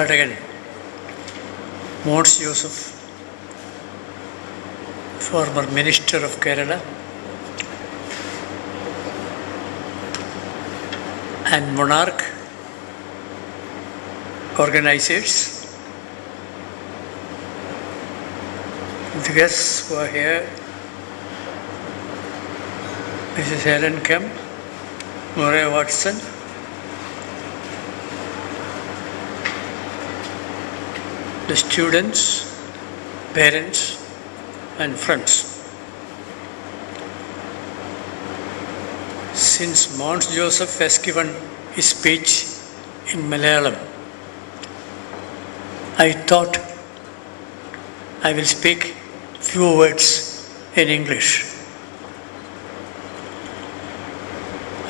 start again. Mons Joseph, former Minister of Kerala, and Monarch organizers, the guests who are here, Mrs. Helen Kemp, Murray Watson, the students, parents, and friends. Since Mons Joseph has given his speech in Malayalam, I thought I will speak few words in English.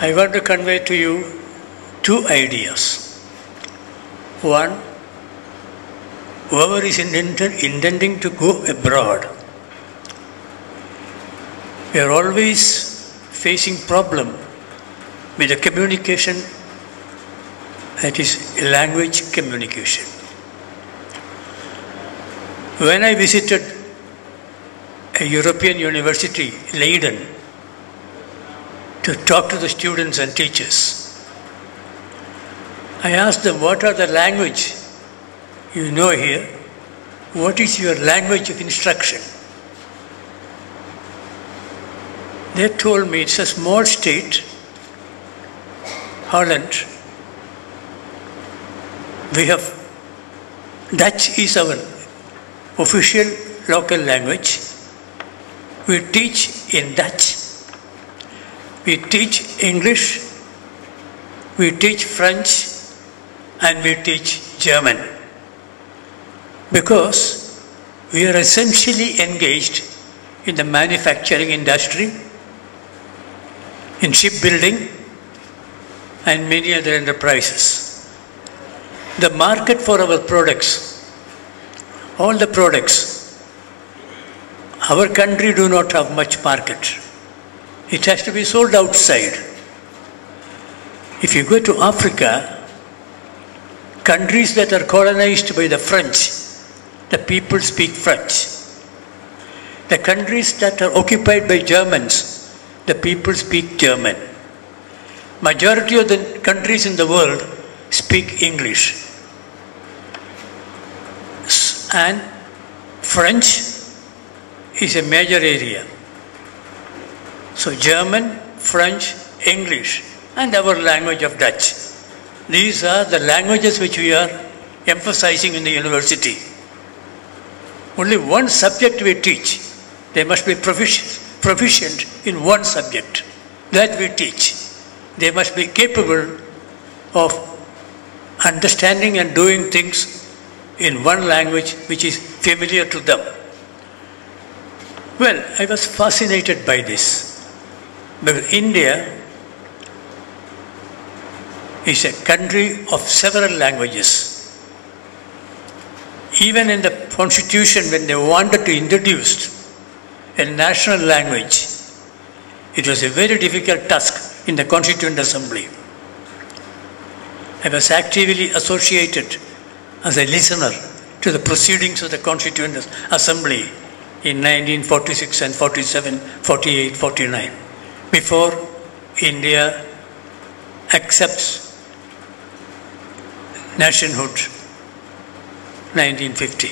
I want to convey to you two ideas. One, whoever is intending to go abroad, we are always facing problem with the communication, that is language communication. When I visited a European university, Leiden, to talk to the students and teachers, I asked them, what are the language you know here? What is your language of instruction? They told me it's a small state, Holland. We have Dutch is our official local language. We teach in Dutch. We teach English. We teach French, and we teach German. Because we are essentially engaged in the manufacturing industry, in shipbuilding, and many other enterprises. The market for our products, all the products, our country do not have much market. It has to be sold outside. If you go to Africa, countries that are colonized by the French, the people speak French. The countries that are occupied by Germans, the people speak German. Majority of the countries in the world speak English. And French is a major area. So German, French, English, and our language of Dutch. These are the languages which we are emphasizing in the university. Only one subject we teach. They must be proficient in one subject. That we teach. They must be capable of understanding and doing things in one language which is familiar to them. Well, I was fascinated by this. Because India is a country of several languages. Even in the constitution, when they wanted to introduce a national language, it was a very difficult task in the Constituent Assembly. I was actively associated as a listener to the proceedings of the Constituent Assembly in 1946 and 47, 48, 49, before India accepts nationhood, 1950.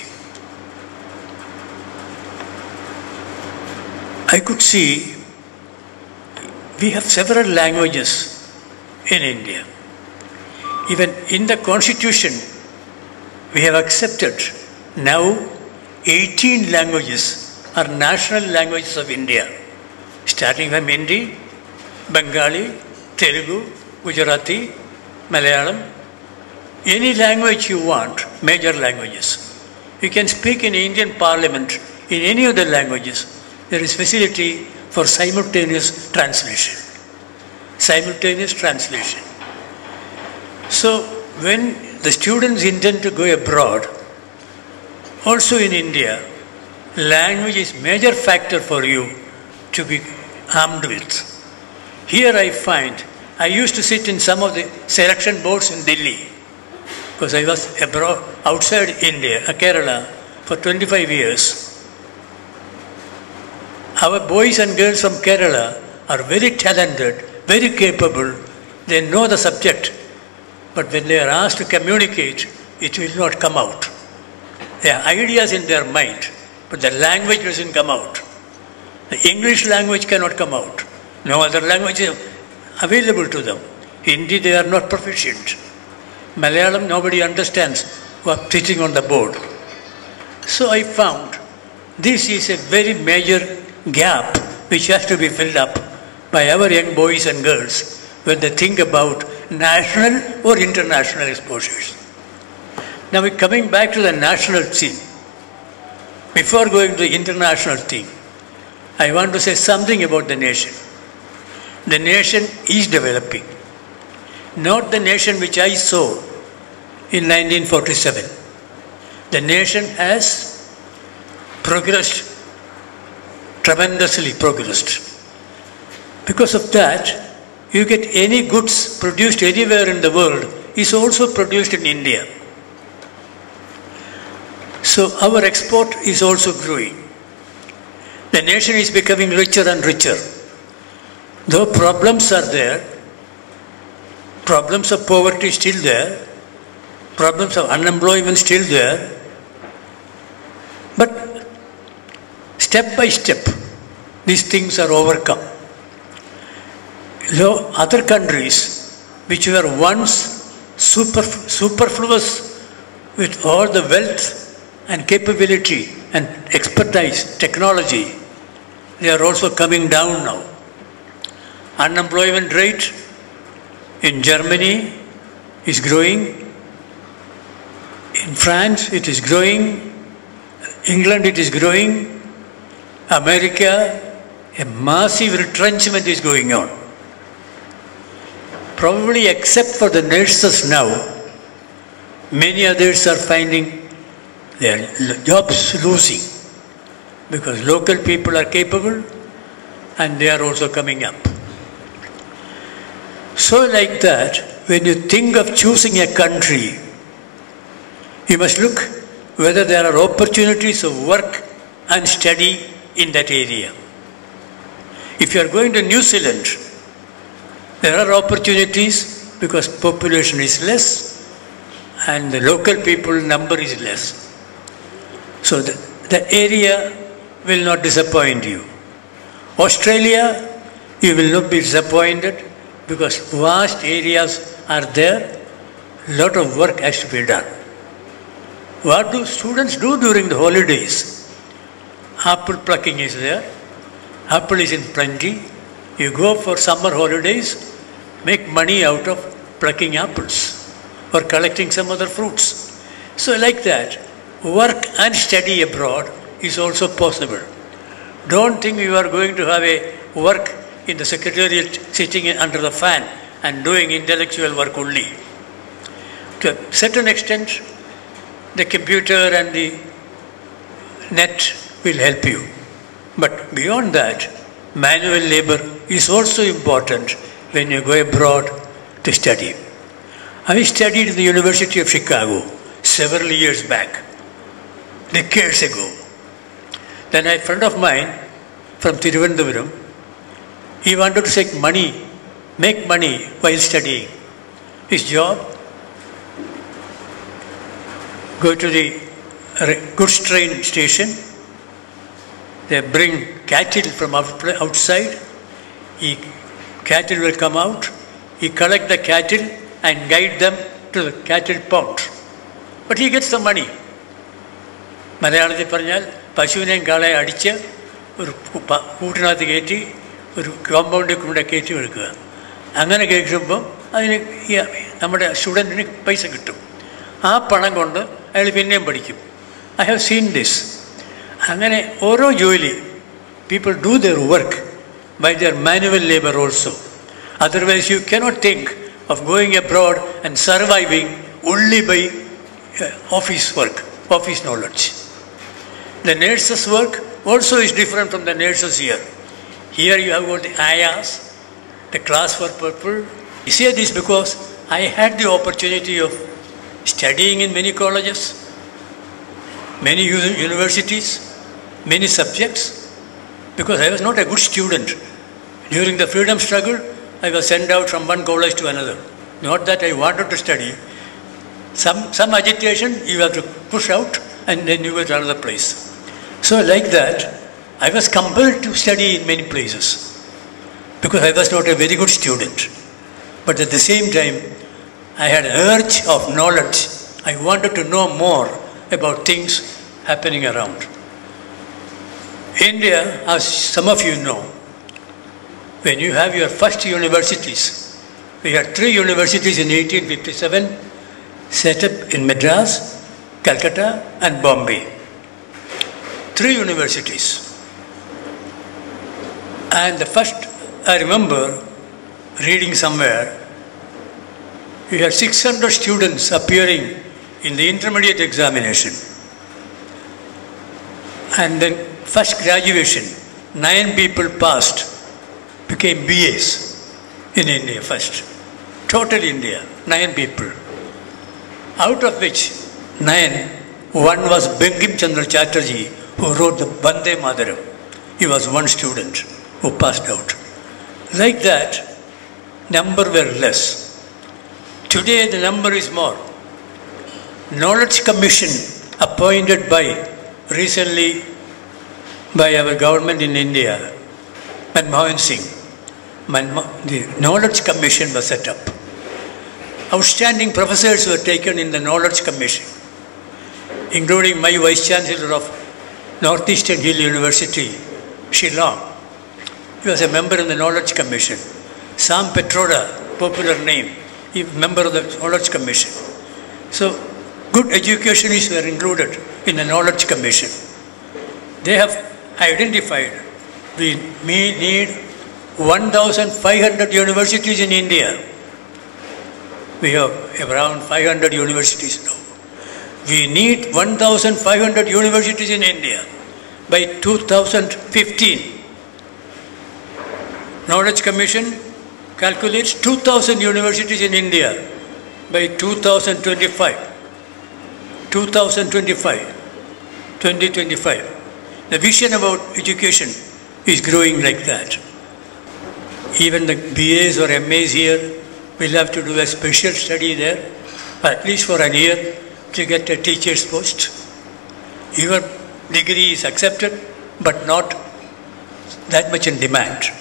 I could see we have several languages in India. Even in the Constitution, we have accepted now 18 languages are national languages of India, starting from Hindi, Bengali, Telugu, Gujarati, Malayalam, any language you want, major languages. You can speak in Indian Parliament in any of the languages. There is facility for simultaneous translation. Simultaneous translation. So when the students intend to go abroad, also in India, language is major factor for you to be armed with. Here I find, I used to sit in some of the selection boards in Delhi. because I was abroad, outside India, Kerala, for 25 years. Our boys and girls from Kerala are very talented, very capable. They know the subject. But when they are asked to communicate, it will not come out. They have ideas in their mind, but the language doesn't come out. The English language cannot come out. No other language is available to them. Hindi, they are not proficient. Malayalam, nobody understands what's sitting on the board. So I found this is a very major gap which has to be filled up by our young boys and girls when they think about national or international exposures. Now we're coming back to the national theme. Before going to the international theme, I want to say something about the nation. The nation is developing. Not the nation which I saw in 1947. The nation has progressed, tremendously progressed. Because of that, you get any goods produced anywhere in the world is also produced in India. So our export is also growing. The nation is becoming richer and richer. Though problems are there, problems of poverty still there, problems of unemployment still there, but step by step, these things are overcome. Other countries which were once superfluous with all the wealth and capability and expertise, technology, they are also coming down now. Unemployment rate in Germany is growing. In France, it is growing. England, it is growing. America, a massive retrenchment is going on. Probably except for the nurses now, many others are finding their jobs losing because local people are capable and they are also coming up. So like that, when you think of choosing a country, you must look whether there are opportunities of work and study in that area. If you are going to New Zealand, there are opportunities because population is less and the local people number is less. So the area will not disappoint you. Australia, you will not be disappointed because vast areas are there, a lot of work has to be done. What do students do during the holidays? Apple plucking is there, apple is in plenty. You go for summer holidays, make money out of plucking apples or collecting some other fruits. So like that, work and study abroad is also possible. Don't think you are going to have a work in the secretariat sitting under the fan and doing intellectual work only. To a certain extent, the computer and the net will help you. But beyond that, manual labor is also important when you go abroad to study. I studied in the University of Chicago several years back, decades ago. Then a friend of mine from Thiruvananthapuram, he wanted to make money while studying. His job, go to the goods train station, they bring cattle from outside, cattle will come out, he collect the cattle and guide them to the cattle pound. But he gets the money. മലയാളത്തിൽ പറഞ്ഞാൽ പശുവിനെയും കാളയെ അടിച്ച് ഒരു കൂട്ടിനകത്ത് കയറ്റി ഒരു കോമ്പൗണ്ടിൽ കൊണ്ട് കയറ്റി വെക്കുക. അങ്ങനെ കേൾക്കുമ്പം അതിന് നമ്മുടെ സ്റ്റുഡൻറ്റിന് പൈസ കിട്ടും. ആ പണം കൊണ്ട് അയാൾ പിന്നെയും പഠിക്കും. I have seen this. അങ്ങനെ ഓരോ ജോലി people do there work by their manual labor also. Otherwise you cannot think of going abroad and surviving only by office work, office knowledge. The nurses' work also is different from the nurses here. Here you have got the ayahs, the class for people. I say this because I had the opportunity of studying in many colleges, many universities, many subjects, because I was not a good student. During the freedom struggle, I was sent out from one college to another. Not that I wanted to study. Some agitation you have to push out and then you go to another place. So like that, I was compelled to study in many places because I was not a very good student. But at the same time, I had an urge of knowledge. I wanted to know more about things happening around. India, as some of you know, when you have your first universities, we had 3 universities in 1857, set up in Madras, Calcutta and Bombay. 3 universities. And the first, I remember reading somewhere, we had 600 students appearing in the intermediate examination. And then first graduation, 9 people passed, became BAs in India first. Total India, 9 people. Out of which 9, one was Bankim Chandra Chatterjee, who wrote the Vande Mataram. He was one student who passed out. Like that, number were less. Today the number is more. Knowledge Commission appointed recently by our government in India, Manmohan Singh. The Knowledge Commission was set up. Outstanding professors were taken in the Knowledge Commission, including my Vice Chancellor of Northeastern Hill University, Shillong. He was a member in the Knowledge Commission. Sam Petroda, popular name, he was a member of the Knowledge Commission. So, good educationists were included in the Knowledge Commission. They have identified we need 1,500 universities in India. We have around 500 universities now. We need 1,500 universities in India by 2015. Knowledge Commission calculates 2,000 universities in India by 2025. 2025. The vision about education is growing like that. Even the BAs or MAs here will have to do a special study there, at least for a year, to get a teacher's post. Your degree is accepted, but not that much in demand.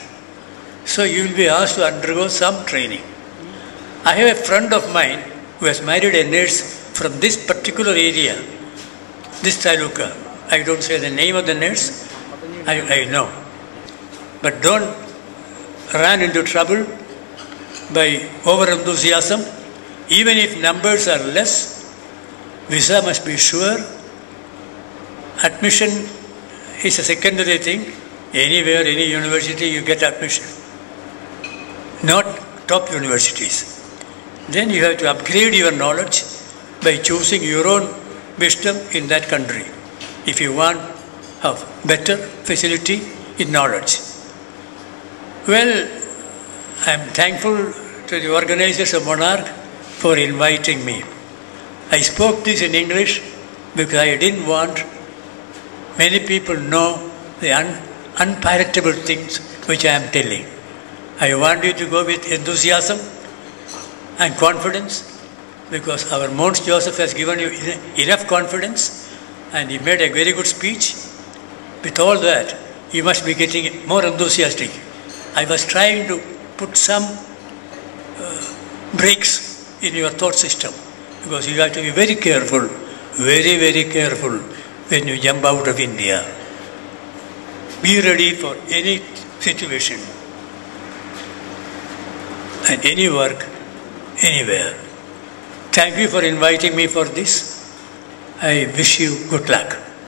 So you will be asked to undergo some training. I have a friend of mine who has married a nurse from this particular area, this taluka. I don't say the name of the nurse, I know. But don't run into trouble by over-enthusiasm. Even if numbers are less, visa must be sure. Admission is a secondary thing. Anywhere, any university, you get admission. Not top universities. Then you have to upgrade your knowledge by choosing your own wisdom in that country, if you want a better facility in knowledge. Well, I am thankful to the organizers of Monarch for inviting me. I spoke this in English because I didn't want many people know the unpalatable things which I am telling. I want you to go with enthusiasm and confidence, because our Mons Joseph has given you enough confidence and he made a very good speech. With all that, you must be getting more enthusiastic. I was trying to put some breaks in your thought system, because you have to be very careful, very, very careful when you jump out of India. Be ready for any situation and any work, anywhere. Thank you for inviting me for this. I wish you good luck.